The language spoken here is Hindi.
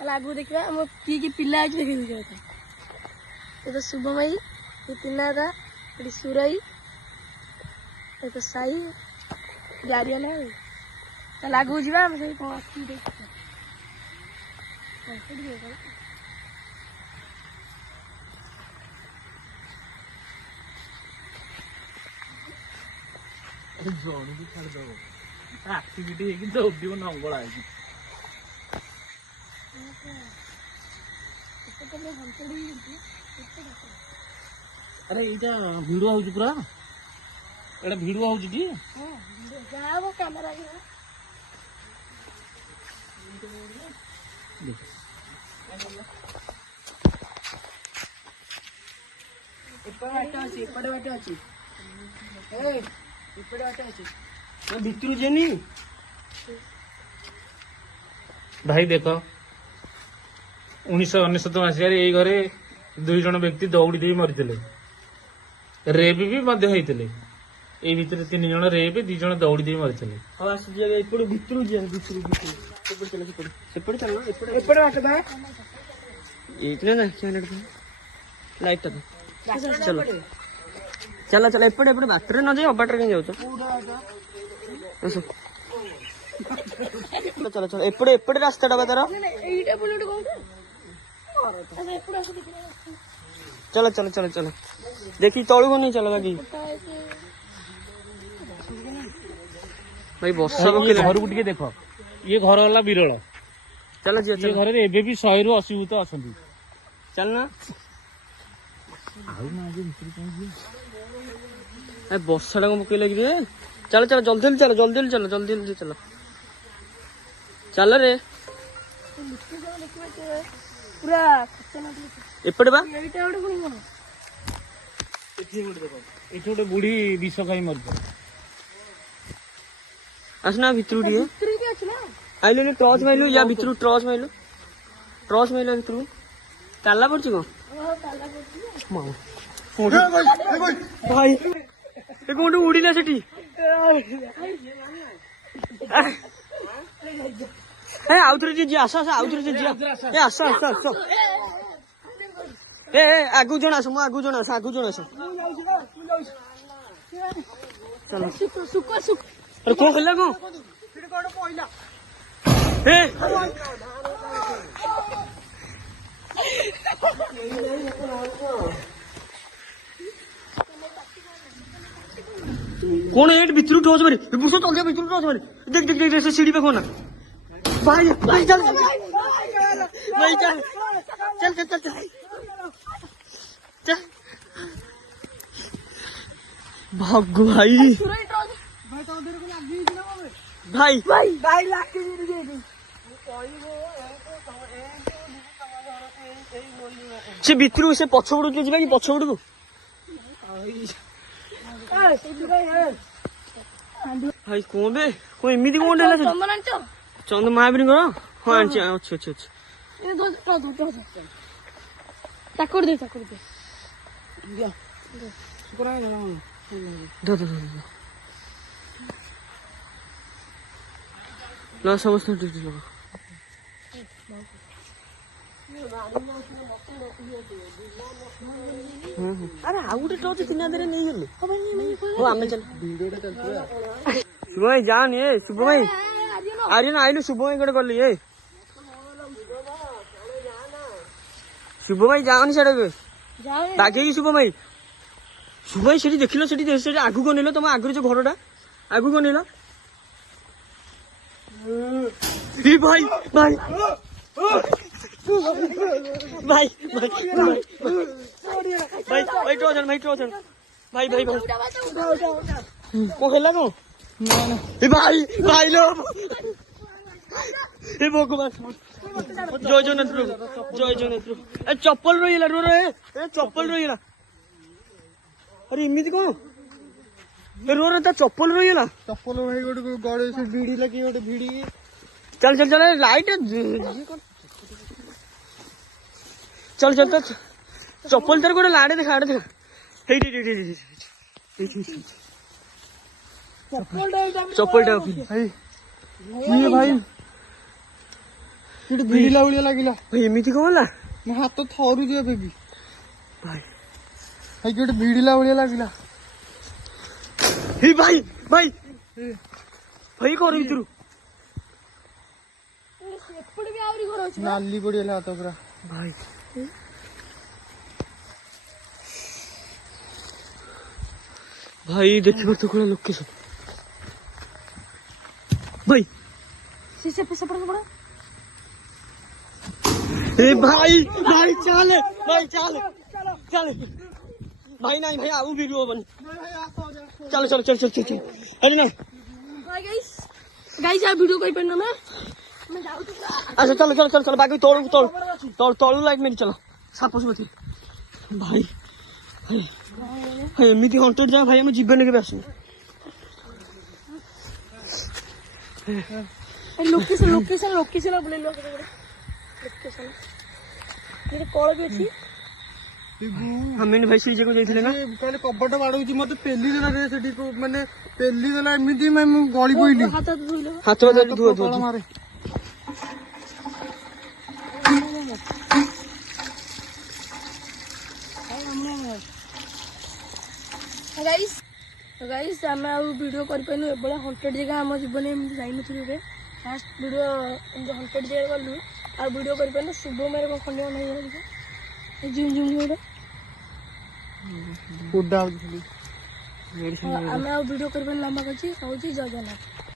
आगू देखा आम कि पिला देखा ये तो शुभमयी ये पिनादा ये सुरई ये तो साई गाड़िया ना चल आगू जा अरे ये भिड़ हो पूरा एटा भिड़ हो कैमेरा भितर जेनी भाई देख 1999 मसीह ये घरे 2 जन व्यक्ति दौड़ी दे मरी रेप भी होते ये भितर 3 जन रेप 2 जन दौड़ी दे मरी लाइट चलो चलो चलो एपटे एपटे बाटर न जाओ बाटर कहीं जाओ चलो चलो एपटे एपटे रास्ता डबा तार चलो चलो चलो चलो देखी तलू को नहीं चलो बाकी भाई बर्षा घर को देख ये घर वाला विरल चलो जी ये घर एबे भी 100 रु 80 भूत अच्छा चल ना बर्षा टा पकई लगी चलो चलो जल्दी चलो जल्दी चलो जल्दी चलो चल रे पूरा एपटे बा गोटे बुढ़ी विष खाई मर आसना भितर आइलु टर्च माइलु या भितर टर्च माइलु भितर ताला पड़ी कौन भाई कौन उड़िला सेठी आउ थे जी आस आउ थे जी आस आस आस ए आगु जन आस आगु जन आस चलो अरे कौन खेल कौन कौन एट भितर टॉर्च मारी बुझो चल जा भितर टॉर्च मारी देख देख देख सीढ़ी पे कौन भाई भाई चल भाई चल चल चल चल चल भाग भाई भाई भाई भाई से भितर से पछपड़ के जी पछपड़ को भाई कौन बे कौन एमती कौन चंद महावीर हाँ अच्छे अच्छे अच्छे समस्त अरे आउ गोटे टच तीन हाथ नहीं गले आम चल शुभ भाई जाओ ये शुभ भाई आर्यन आइलु शुभ भाई कड़े गली ये शुभ भाई जाओ साड़े बागे शुभ भाई से देख लो से आगू को नेल तुम आगु जो घरटा आगू को नेल भाई भाई भाई भाई भाई ट्रोजन भाई ट्रोजन भाई भाई भाई को खेला को भाई भाई लो ए भगवान जय जगन्नाथ प्रभु जय जगन्नाथ प्रभु ए चप्पल रहीला रो रे ए चप्पल रहीला अरे इमिति कोन रो रे ता चप्पल रहीला चप्पल भाई गोटे गड़े से भिड़ी लगी गोटे भिड़ी चल चल चल लाइट चल चल तो चप्पल तर गोटे लाड़े देखा आड़े देखा चप्पल भाई ये भाई ଗୋଟେ ଭିଡିଲା ଭଳିଆ ଲାଗିଲା। ଭାଇ ଏମିତି କଣ ହେଲା? ମୋ ହାତ ଥରୁଛି ଏବେ ବି। ଭାଇ ଭାଇ ଗୋଟେ ଭିଡିଲା ଭଳିଆ ଲାଗିଲା। ହେ ଭାଇ ଭାଇ ଭାଇ ଘର ଭିତରୁ ଏପଟେ ବି ଆହୁରି ଘର ଅଛି। ନାଲି ପଡିଗଲା ହାତ ପୁରା। ଭାଇ ଭାଇ ଦେଖିପାରୁଥିବ କୋଉ ଲୋକେସନ। ଭାଇ ସେପଟେ ସେପଟେ ए भाई भाई चाले भाई चाले चाले भाई नहीं भाई आऊ वीडियो बन चलो चलो चल चल चल चल अरे ना गाइस गाइस आ वीडियो कोई पड़ना मैं जाऊँ तो अच्छा चलो चलो चलो चलो बाकी तोड़ तोड़ तोड़ तोड़ लाइक मेरी चलो सापोस मती भाई भाई एमती हंटेड जाए भाई हम जीवन के आसू लोकेशन लोकेशन लोकेशन बोले लोकेशन ये कॉल भी अच्छी हमें भाई से जगह जाइथिले ना कहले कबट बाड़ौची मते पेली देला रे सेठी माने पेली देला एमिति मैं गली पइली। हाथ धोई लो हाथ में धुआ धुआ मारे गाइस गाइस आम वीडियो कर पाइनु एबळे हंटेड जगह आम जीवन में जाई नथुली रे फास्ट वीडियो हंटेड जगह गलु आ वीडियो कर पाइनु शुभ मेरे को खंडे नहीं है जिम जिम रे उडा आम वीडियो कर पाइनु लंबा करछि कहूची जय जगन्नाथ।